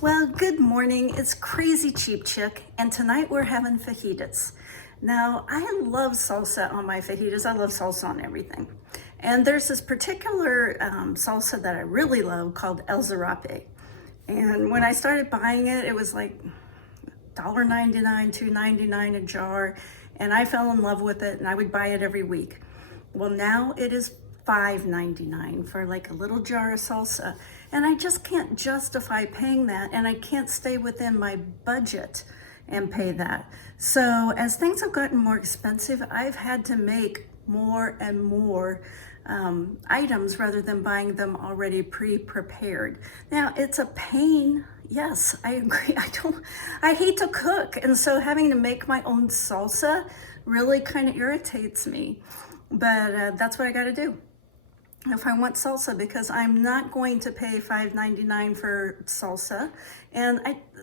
Well, good morning. It's Crazy Cheap Chick, and tonight we're having fajitas. Now, I love salsa on my fajitas. I love salsa on everything. And there's this particular salsa that I really love called el zarape. And when I started buying it, it was like $1.99, $2.99 a jar, and I fell in love with it, and I would buy it every week. Well, now it is $5.99 for like a little jar of salsa, and I just can't justify paying that, and I can't stay within my budget and pay that. So as things have gotten more expensive, I've had to make more and more items rather than buying them already pre-prepared. Now, it's a pain. Yes, I agree. I hate to cook, and so having to make my own salsa really kind of irritates me. But that's what I got to do if I want salsa, because I'm not going to pay $5.99 for salsa, and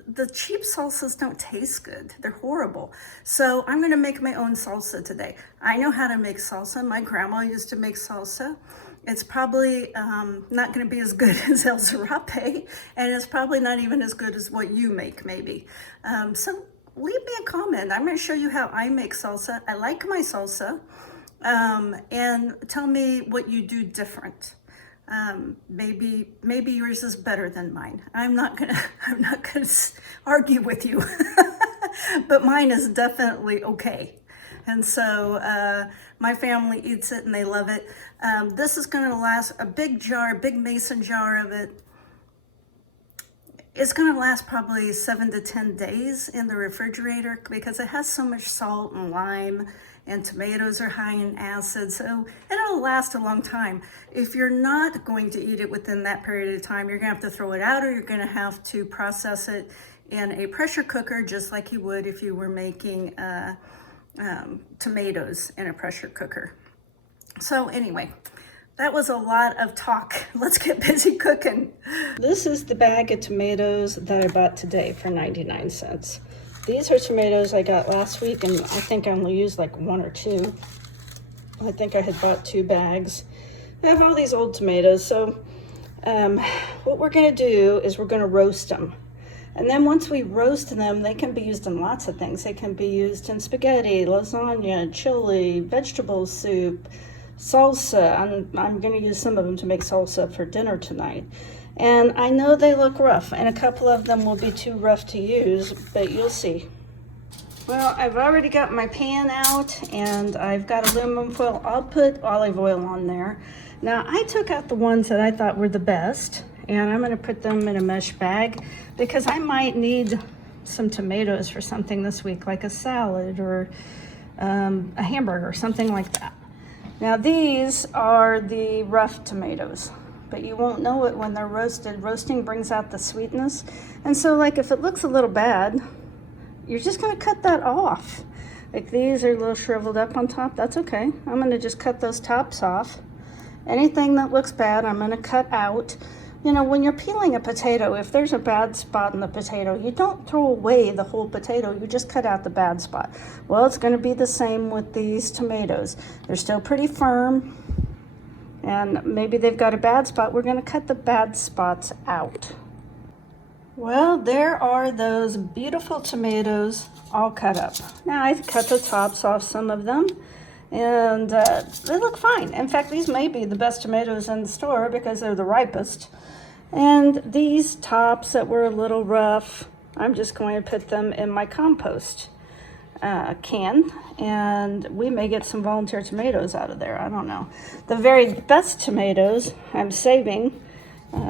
the cheap salsas don't taste good. They're horrible. So I'm going to make my own salsa today. I know how to make salsa. My grandma used to make salsa. It's probably not going to be as good as el zarape, and it's probably not even as good as what you make, maybe. So leave me a comment. I'm going to show you how I make salsa. I like my salsa. And tell me what you do different. Maybe yours is better than mine. I'm not gonna argue with you, but mine is definitely okay. And so my family eats it and they love it. This is gonna last, a big mason jar of it. It's gonna last probably 7 to 10 days in the refrigerator because it has so much salt and lime, and tomatoes are high in acid, so it'll last a long time. If you're not going to eat it within that period of time, you're gonna have to throw it out, or you're gonna have to process it in a pressure cooker, just like you would if you were making tomatoes in a pressure cooker. So anyway, that was a lot of talk. Let's get busy cooking. This is the bag of tomatoes that I bought today for 99 cents. These are tomatoes I got last week, and I think I only used like 1 or 2. I think I had bought 2 bags. I have all these old tomatoes, so what we're gonna do is we're gonna roast them. And then once we roast them, they can be used in lots of things. They can be used in spaghetti, lasagna, chili, vegetable soup, salsa. I'm gonna use some of them to make salsa for dinner tonight. And I know they look rough, and a couple of them will be too rough to use, but you'll see. Well, I've already got my pan out, and I've got aluminum foil. I'll put olive oil on there. Now, I took out the ones that I thought were the best, and I'm gonna put them in a mesh bag because I might need some tomatoes for something this week, like a salad or a hamburger, something like that. Now, these are the rough tomatoes, but you won't know it when they're roasted. Roasting brings out the sweetness. And so like if it looks a little bad, you're just gonna cut that off. Like these are a little shriveled up on top, that's okay. I'm gonna just cut those tops off. Anything that looks bad, I'm gonna cut out. You know, when you're peeling a potato, if there's a bad spot in the potato, you don't throw away the whole potato, you just cut out the bad spot. Well, it's gonna be the same with these tomatoes. They're still pretty firm, and maybe they've got a bad spot. We're gonna cut the bad spots out. Well, there are those beautiful tomatoes all cut up. Now I've cut the tops off some of them, and they look fine. In fact, these may be the best tomatoes in the store because they're the ripest. And these tops that were a little rough, I'm just going to put them in my compost can, and we may get some volunteer tomatoes out of there. I don't know. The very best tomatoes I'm saving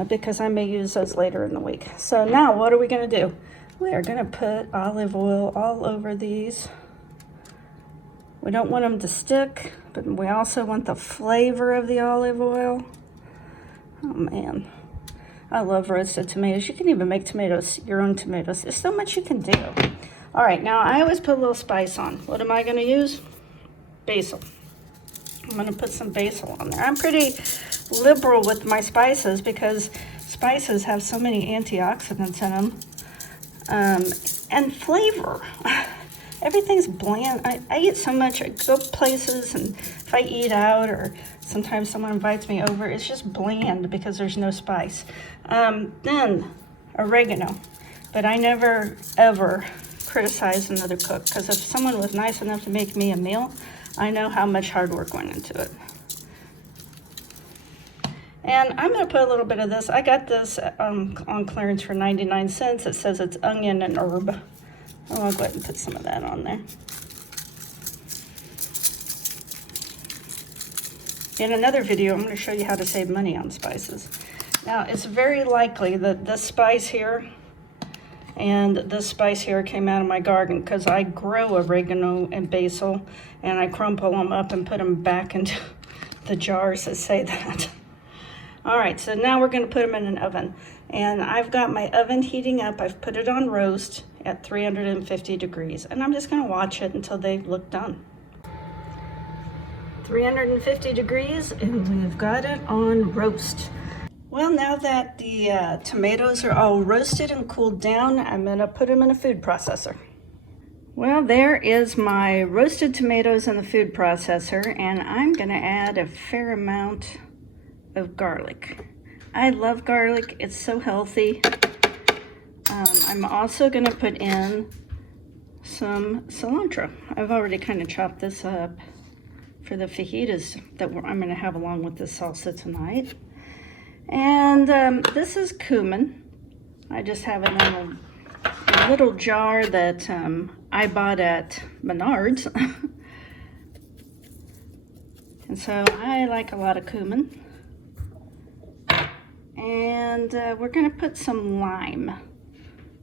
because I may use those later in the week. So now what are we going to do? We are going to put olive oil all over these. We don't want them to stick, but we also want the flavor of the olive oil. Oh man, I love roasted tomatoes. You can even make tomatoes, your own tomatoes. There's so much you can do. All right, now I always put a little spice on. What am I gonna use? Basil. I'm gonna put some basil on there. I'm pretty liberal with my spices because spices have so many antioxidants in them. And flavor. Everything's bland. I eat so much. I go places, and if I eat out or sometimes someone invites me over, it's just bland because there's no spice. Then oregano. But I never, ever criticize another cook, because if someone was nice enough to make me a meal, I know how much hard work went into it. And I'm going to put a little bit of this. I got this on clearance for 99 cents. It says it's onion and herb. I'll go ahead and put some of that on there. In another video, I'm going to show you how to save money on spices. Now, it's very likely that this spice here and this spice here came out of my garden, because I grow oregano and basil, and I crumple them up and put them back into the jars that say that. All right, so now we're going to put them in an oven. And I've got my oven heating up. I've put it on roast at 350 degrees. And I'm just going to watch it until they look done. 350 degrees, and we've got it on roast. Well, now that the tomatoes are all roasted and cooled down, I'm going to put them in a food processor. Well, there is my roasted tomatoes in the food processor, and I'm going to add a fair amount of garlic. I love garlic. It's so healthy. I'm also going to put in some cilantro. I've already kind of chopped this up for the fajitas that I'm going to have along with this salsa tonight. And this is cumin. I just have it in a little jar that I bought at Menards. And so I like a lot of cumin. And we're going to put some lime.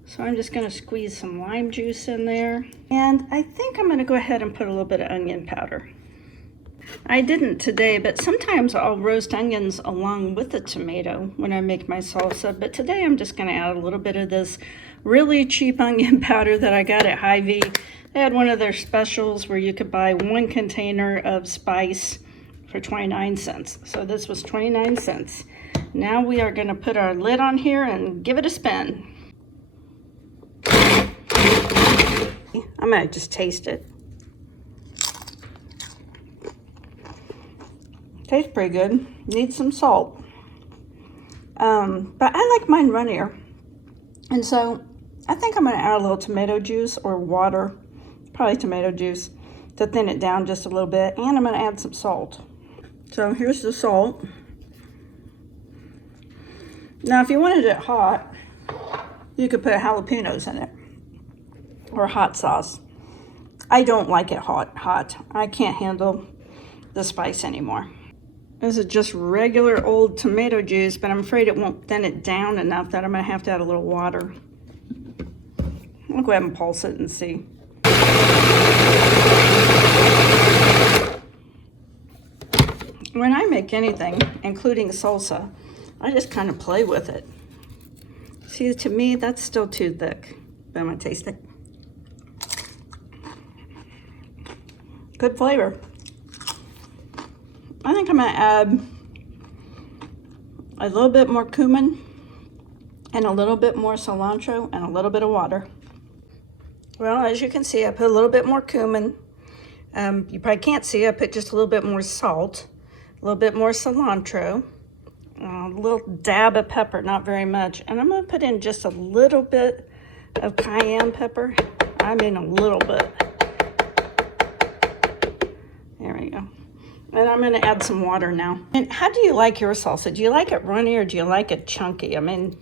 So I'm just going to squeeze some lime juice in there. And I think I'm going to go ahead and put a little bit of onion powder. I didn't today, but sometimes I'll roast onions along with the tomato when I make my salsa. But today I'm just going to add a little bit of this really cheap onion powder that I got at Hy-Vee. They had one of their specials where you could buy 1 container of spice for 29 cents. So this was 29 cents. Now we are going to put our lid on here and give it a spin. I'm going to just taste it. Tastes pretty good. Needs some salt. But I like mine runnier. And so I think I'm going to add a little tomato juice or water, probably tomato juice, to thin it down just a little bit. And I'm going to add some salt. So here's the salt. Now, if you wanted it hot, you could put jalapenos in it or hot sauce. I don't like it hot. I can't handle the spice anymore. This is just regular old tomato juice, but I'm afraid it won't thin it down enough that I'm going to have to add a little water. I'll go ahead and pulse it and see. When I make anything, including salsa, I just kind of play with it. See, to me, that's still too thick. But I'm going to taste it. Good flavor. I think I'm going to add a little bit more cumin and a little bit more cilantro and a little bit of water. Well, as you can see, I put a little bit more cumin. You probably can't see, I put just a little bit more salt, a little bit more cilantro, a little dab of pepper, not very much. And I'm going to put in just a little bit of cayenne pepper. I mean a little bit. There we go. And I'm going to add some water now. And how do you like your salsa? Do you like it runny or do you like it chunky? I mean,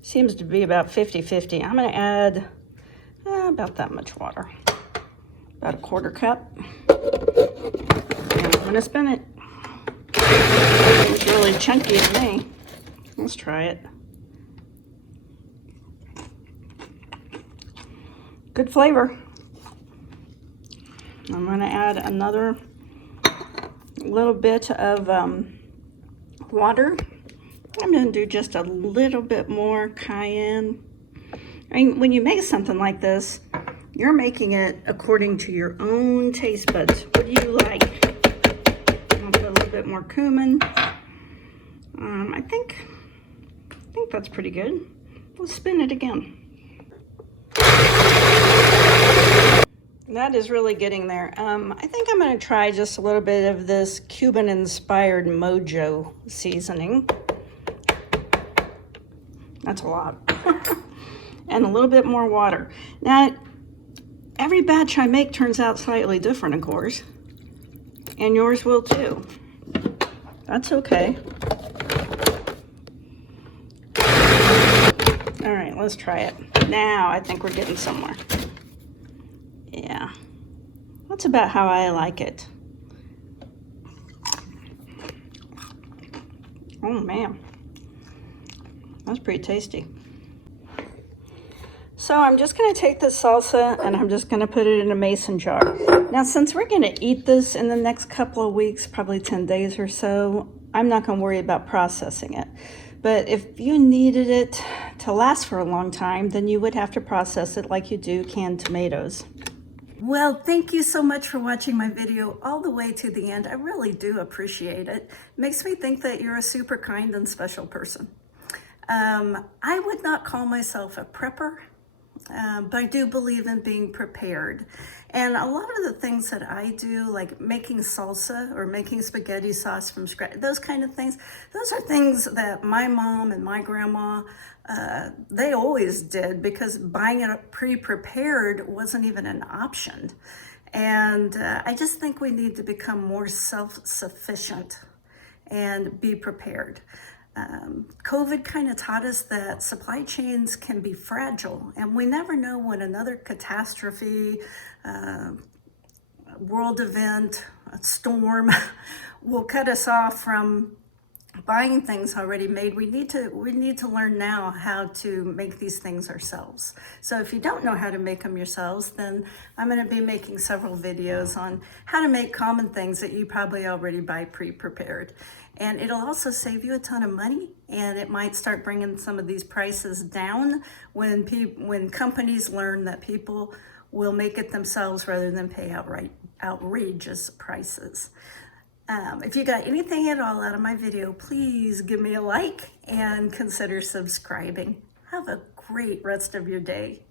seems to be about 50-50. I'm going to add about that much water. About a 1/4 cup. And I'm going to spin it. It's really chunky to me. Let's try it. Good flavor. I'm going to add another little bit of water. I'm going to do just a little bit more cayenne. I mean, when you make something like this, you're making it according to your own taste buds. What do you like? I'll put a little bit more cumin. I think that's pretty good. Let's spin it again. That is really getting there. I think I'm going to try just a little bit of this Cuban-inspired Mojo seasoning. That's a lot. and a little bit more water. Now, every batch I make turns out slightly different, of course, and yours will too. That's okay. All right, let's try it. Now I think we're getting somewhere. Yeah, that's about how I like it. Oh man, that's pretty tasty. So I'm just gonna take this salsa and I'm just gonna put it in a mason jar. Now, since we're gonna eat this in the next couple of weeks, probably 10 days or so, I'm not gonna worry about processing it. But if you needed it to last for a long time, then you would have to process it like you do canned tomatoes. Well, thank you so much for watching my video all the way to the end. I really do appreciate it. It makes me think that you're a super kind and special person. I would not call myself a prepper, but I do believe in being prepared. And a lot of the things that I do, like making salsa or making spaghetti sauce from scratch, those kind of things, those are things that my mom and my grandma, they always did, because buying it pre-prepared wasn't even an option. And I just think we need to become more self-sufficient and be prepared. COVID kind of taught us that supply chains can be fragile, and we never know when another catastrophe, world event, a storm will cut us off from buying things already made. We need to learn now how to make these things ourselves. So if you don't know how to make them yourselves, then I'm going to be making several videos on how to make common things that you probably already buy pre-prepared. And it'll also save you a ton of money, and it might start bringing some of these prices down when companies learn that people will make it themselves rather than pay outrageous prices. If you got anything at all out of my video, please give me a like and consider subscribing. Have a great rest of your day.